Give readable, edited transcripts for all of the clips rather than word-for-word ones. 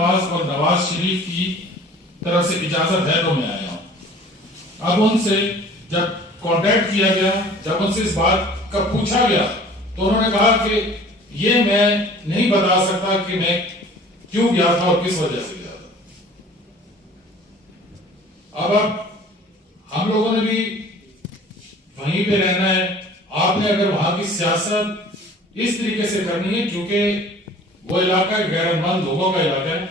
نواز اور نواز شریف کی طرف سے اجازت ہے تو میں آیا ہوں. اب ان سے جب کانٹیکٹ کیا گیا, جب ان سے اس بات کا پوچھا گیا تو انہوں نے کہا کہ یہ میں نہیں بتا سکتا کہ میں کیوں گیا تھا اور کس وجہ سے گیا تھا. اب ہم لوگوں نے بھی وہیں پہ رہنا ہے. آپ نے اگر وہاں کی سیاست اس طریقے سے کرنی ہے, کیونکہ وہ علاقہ غیر مند لوگوں کا علاقہ ہے,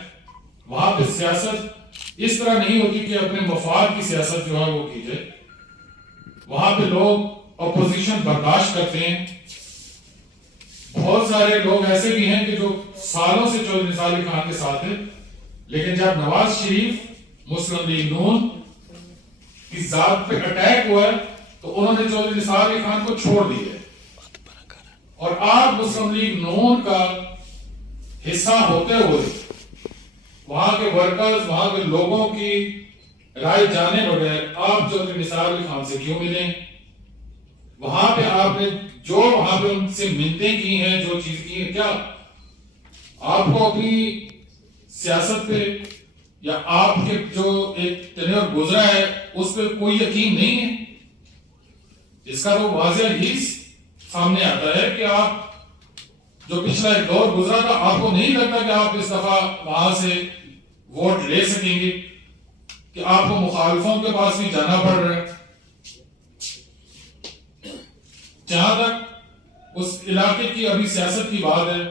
وہاں پہ سیاست اس طرح نہیں ہوتی کہ اپنے مفاد کی سیاست جو ہے وہ کی جائے. وہاں پہ لوگ اپوزیشن برداشت کرتے ہیں. بہت سارے لوگ ایسے بھی ہیں کہ جو سالوں سے چودھری نثار علی خان کے ساتھ ہیں, لیکن جب نواز شریف مسلم لیگ نون کی ذات پہ اٹیک ہوا ہے تو انہوں نے چودھری نثار علی خان کو چھوڑ دیا ہے. اور آپ مسلم لیگ نون کا حصہ ہوتے ہوئے وہاں کے ورکرز, وہاں کے لوگوں کی رائے جانے بغیر آپ چودھری نثار علی خان سے کیوں ملیں؟ وہاں پہ آپ نے جو وہاں پہ ان سے منتیں کی ہیں, جو چیز کی ہیں, کیا آپ کو اپنی سیاست پہ یا آپ کے جو ایک ٹینیور گزرا ہے اس پہ کوئی یقین نہیں ہے؟ اس کا تو واضح ہی سامنے آتا ہے کہ آپ جو پچھلا ایک دور گزرا تھا, آپ کو نہیں لگتا کہ آپ اس دفعہ وہاں سے ووٹ لے سکیں گے, کہ آپ کو مخالفوں کے پاس بھی جانا پڑ رہا ہے. جہاں تک اس علاقے کی ابھی سیاست کی بات ہے,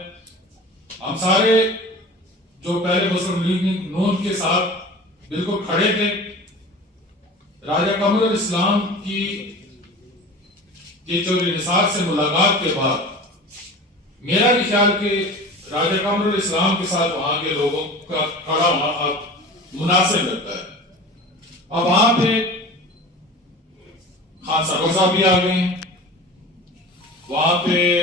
ہم سارے جو پہلے مسلم لیگ نون کے ساتھ بالکل کھڑے تھے, راجہ قمر الاسلام کی چودھری نثار سے ملاقات کے بعد میرا بھی خیال کہ راجہ قمر الاسلام کے ساتھ وہاں کے لوگوں کا کھڑا ہونا اب مناسب لگتا ہے. اب وہاں پہ خان سرور صاحب بھی آ گئے ہیں, وہاں پہ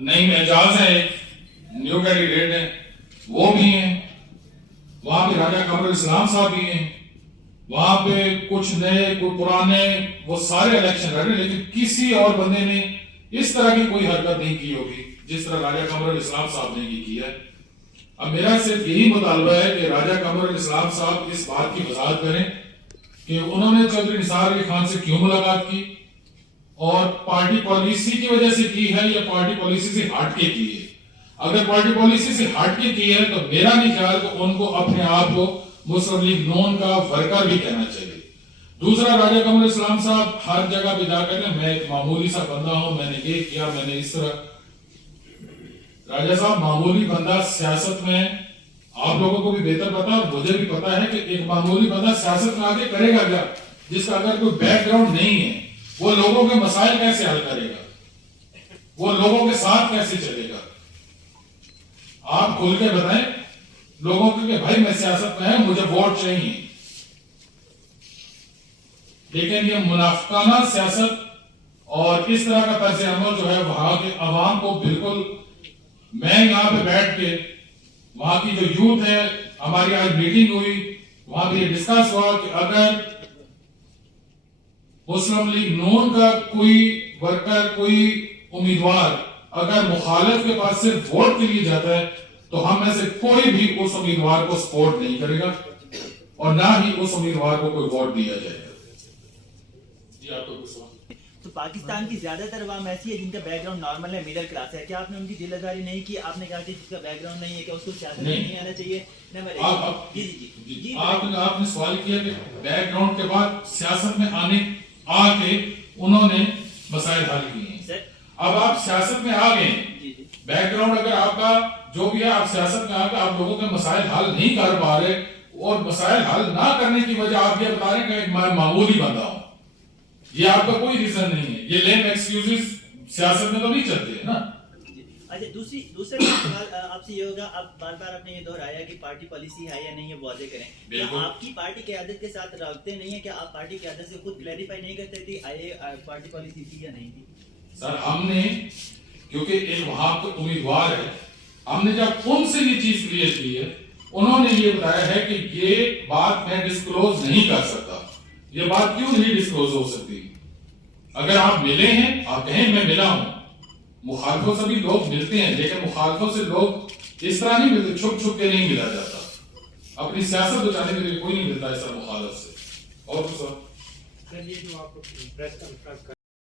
نئی اعجاز ہے, نیو کینڈیڈیٹ ہیں, وہ بھی ہیں. وہاں پہ راجہ قمر الاسلام صاحب بھی ہیں. وہاں پہ کچھ نئے کچھ پرانے, وہ سارے الیکشن لڑ رہے, لیکن کسی اور بندے نے اس طرح کی کوئی حرکت نہیں کی ہوگی جس طرح راجہ قمر الاسلام صاحب نے کی ہے. اب میرا صرف یہی مطالبہ ہے کہ راجہ قمر الاسلام صاحب اس بات کی وضاحت کریں کہ انہوں نے چودھری نثار علی خان سے کیوں ملاقات کی, اور پارٹی پالیسی کی وجہ سے کی ہے یا پارٹی پالیسی سے ہٹ کے کی ہے. اگر پارٹی پالیسی سے ہٹ کے کی ہے تو میرا نہیں خیال کہ ان کو اپنے آپ کو مسلم لیگ نون کا ورکر بھی کہنا چاہیے. دوسرا, راجہ قمر الاسلام صاحب ہر جگہ پہ جا کر میں ایک معمولی سا بندہ ہوں, میں نے یہ کیا, میں نے اس طرح. راجہ صاحب, معمولی بندہ سیاست میں آپ لوگوں کو بھی بہتر پتا اور مجھے بھی پتا ہے کہ ایک معمولی بندہ سیاست میں آگے کرے گا کیا, جس کا اگر کوئی بیک گراؤنڈ نہیں ہے. وہ لوگوں کے مسائل کیسے حل کرے گا, وہ لوگوں کے ساتھ کیسے چلے گا؟ آپ کھل کے بتائیں لوگوں کو کہ بھائی میں سیاست میں ہے, مجھے ووٹ چاہیے. لیکن یہ منافقانہ سیاست اور اس طرح کا طرز عمل جو ہے وہاں کے عوام کو بالکل, میں یہاں پہ بیٹھ کے وہاں کی جو یوتھ ہے, ہماری آج میٹنگ ہوئی, وہاں پہ یہ ڈسکس ہوا کہ اگر مسلم لیگ نون کا کوئی ورکر, کوئی امیدوار اگر مخالف کے پاس صرف ووٹ کے لیے جاتا ہے تو ہم میں سے کوئی بھی اس امیدوار کو سپورٹ نہیں کرے گا اور نہ ہی اس امیدوار کو کوئی ووٹ دیا جائے گا. جی آپ کو کچھ سوال؟ تو پاکستان کی زیادہ تر عوام ایسی ہے جن کا بیک گراؤنڈ نارمل ہے, مڈل کلاس ہے, کیا آپ نے ان کی دل آزاری نہیں کی؟ آپ نے کہا کہ جس کا بیک گراؤنڈ نہیں ہے کہ اس کو سیاست میں نہیں آنا چاہیے. آپ نے سوال کیا کہ بیک گراؤنڈ کے بعد سیاست میں آ کے انہوں نے مسائل حل کیے ہیں. اب آپ سیاست میں آ گئے, بیک گراؤنڈ اگر آپ کا جو بھی ہے, آپ سیاست میں آ کے آپ لوگوں کے مسائل حل نہیں کر پا رہے, اور مسائل حل نہ کرنے کی وجہ آپ یہ بتا رہے ہیں کہ میں معمولی بندہ ہوں, یہ آپ کا کوئی ریزن نہیں ہے. یہ لیم ایکسکیوزز سیاست میں تو نہیں چلتے ہیں نا. اچھا, دوسرا سوال آپ سے یہ ہوگا, آپ بار بار آپ نے یہ دہرایا کہ پارٹی پالیسی ہے یا نہیں ہے واضح کریں. کیا آپ کی پارٹی قیادت کے ساتھ رابطے نہیں ہے؟ کیا آپ پارٹی قیادت سے خود کلیریفائی نہیں کرتے تھے پارٹی پالیسی تھی یا نہیں تھی؟ سر, ہم نے کیونکہ ایک وہاں کو امیدوار ہے, ہم نے جب ان سے یہ چیز کلیئر کی ہے, انہوں نے یہ بتایا ہے کہ یہ بات میں ڈسکلوز نہیں کر سکتا. یہ بات کیوں نہیں ڈسکلوز ہو سکتی؟ اگر آپ ملے ہیں, آپ کہیں میں ملا ہوں, مخالفوں سے بھی لوگ ملتے ہیں، لیکن مخالفوں سے لوگ اس طرح نہیں ملتے، چھپ چھپ کے نہیں ملا جاتا. اپنی سیاست بچانے کے لیے کوئی نہیں ملتا اس طرح مخالف سے. اور سر یہ جو آپ پریس کانفرنس